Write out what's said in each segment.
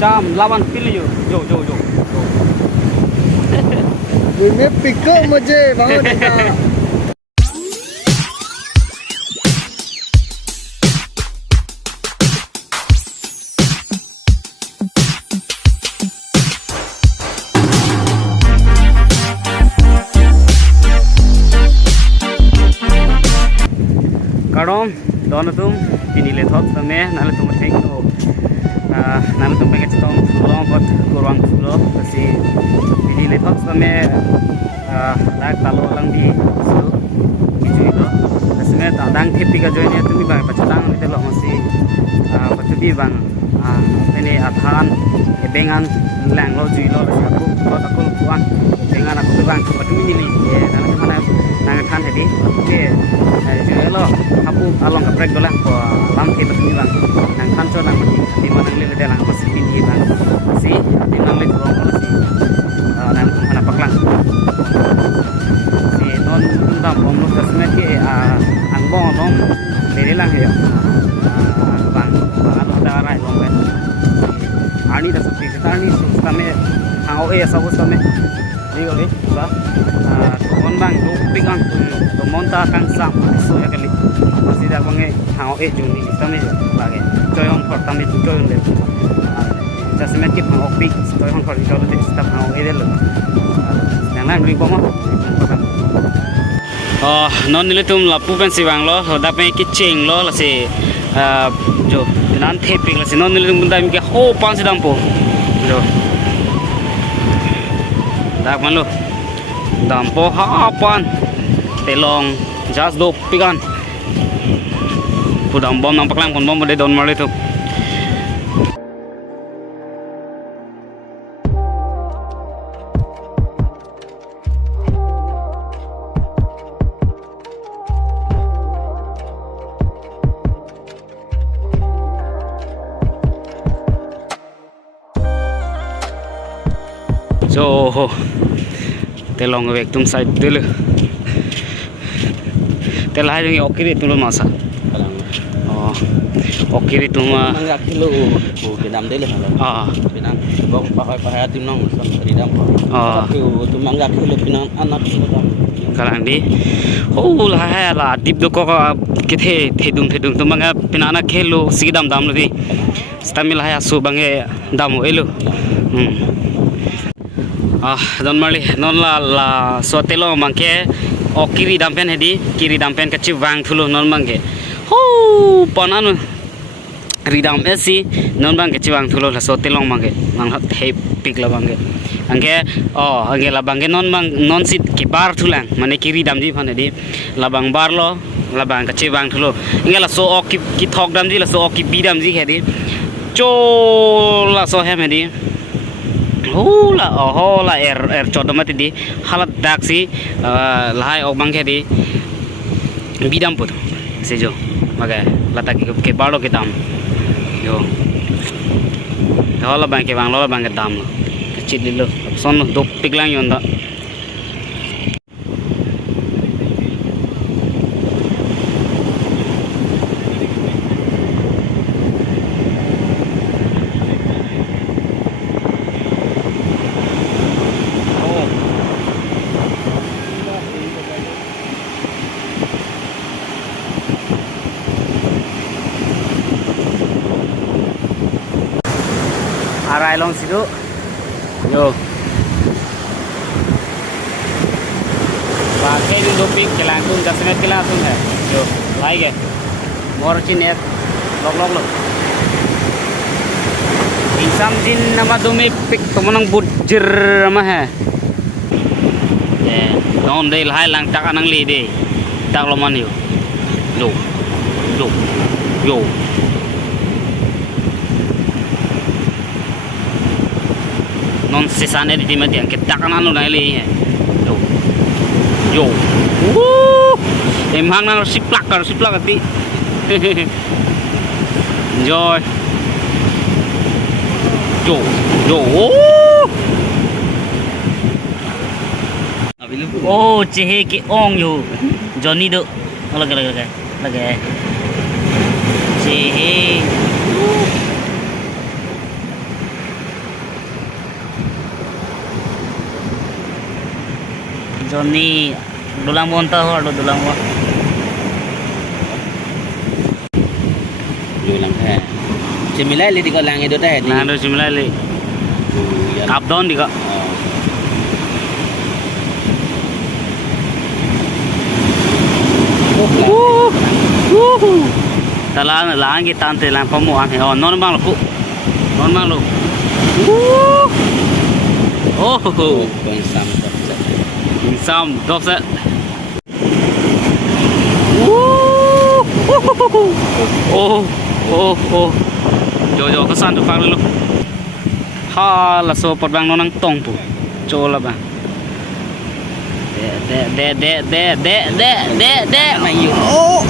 Jam lawan pilih yo. Yo. Ini piko मुझे बहुत ज़्यादा Karom, dono tum, ini letot tame, nale tum take to, nale tum pakai cetom, long kot kurang sulo, kasi ini letot tame, lag talo lang di su, biju itu, kasi me tadang tepi ka join ya tumi bang, pacatang itu loh masih, pacuti bang, ini athan, ebengan, lang lo jui lo, kasi aku kot aku lupuan, dengan aku tu bang, pacumi ini, ya, nale mana nang than tadi, oke. Lo aku along ke break dolang ko lam ke betuni bang nang kanco nang mati di mana le le lang pasti pinji bang si di nang le turong ko si nang mana paklang si non tundam om lo kasme ke ang bong long le lang yo bang alo da rai long ben ani da su tani su tame hao e sa us tame đi rồi ba con bang do pingang to monta kang sam so ya kali masih dah bange hao e juni tame lage joy on for tame joy on le just met ki hao pik joy on for joy le stop hao e de lo yang nan ri bong non nile tum lapu pen si bang lo da pe ki ching lo la si jo nan the pik la si non nile tum bunda mi ke ho pan si dam po jo dak man lo dampo hapan telong jas do pikan pudam bom nang paklang pon bom de don male tu so telong wek tum side dulu telai dengan okiri tu masa oh okiri tu mah mangga kilo pinam dele pinam bong pakai tim nong di dam tu mangga kilo pinam anak kalang di oh lah lah dip do ko kithe thedung tu mangga pinana khelo sigdam dam lo di stamil haya su bange dam elo don mali non la so telo mangke o kiri dampen hedi kiri dampen kachi wang thulo non mangke ho pananu ridam esi non bang kachi wang thulo la so telo mangke mang hat he pik la bangke angke angke la bangke non sit ki bar thulang mane kiri dam ji phan hedi la bang bar lo la bang kachi wang thulo ingela so o ki thok dam ji la so o ki bi dam ji hedi cho la so hem hedi hola chodom mati di halat daksi lahai ok bangke di bidam put sejo maga lata ke balo ke dam yo hola bangke bang lola bangke dam kecil dulu son do piglang yonda arai long situ yo bagai di doping kelangkung kasmet kelatung hai yo lai ge mor chinet lok insam din nama dome pik tomonang bujir ama hai non dei lai lang tak anang li dei tak loman yo non sisane di timati yang kita kan anu nali yo emang nang siplak ati enjoy yo oh cehe ke ong yo Johnny do lagi cehe Johnny dulang bonta ho ado dulang wa. Dulang he. Similai li di ko lang itu teh. Nah, do simila le. Up down di ka. Talang lang kita ante lang pamu ane. Oh, non bang lu. Non bang lu. Oh, Bensam. sam dop set. Oh. Jo kesan tu fang lu. Ha la so pot bang nonang tong pu. Cola bang. De mayu. Oh.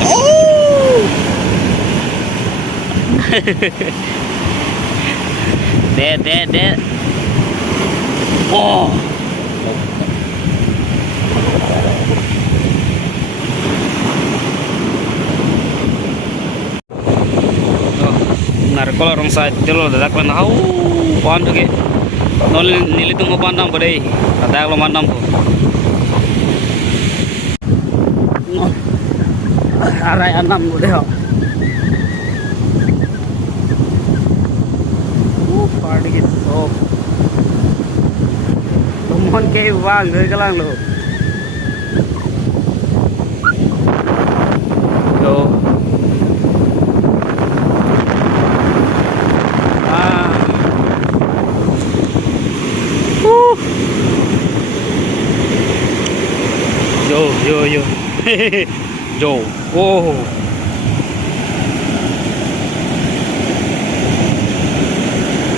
De. Oh. Narkola rong side jelo dadak lan hau pan ke nol nili tungo pandam pada dadak lo mandam ko arai anam udah ho party ke so tumon ke wang dari kalang lo yo Yo. Yo. Oh.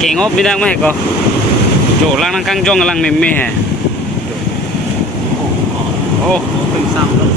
Kengop bidang mah ko. Jo lang nang kang jong lang meme he. Oh, pensam lo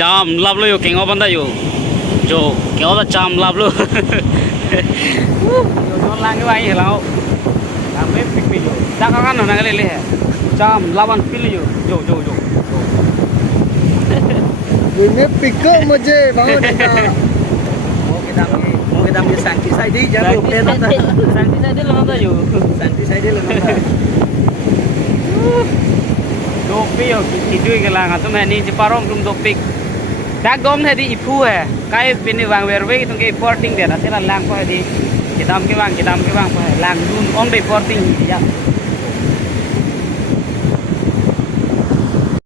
Cham lap lo yo kengo banda yo. Jo kengo da cham lap lo. Yo non lang cái bài lao. Làm mấy pik pik yo. Da ka kan na cái le. Cham lawan pil yo. Jo. Ini pikir muje bangun kita. Mau kita kedam dia santi saya di jangan lupa nonton. Santi saya dia nontonอยู่ Santi saya dia nonton. Dopi yo kidui kelang atau mana ni Jeparong tum dopik. Dak gom tadi ipu hai. Kai pini wang werwe itu ke porting dia. Nasi lang ko di. Kita am ke wang pa lang dun om de porting ya.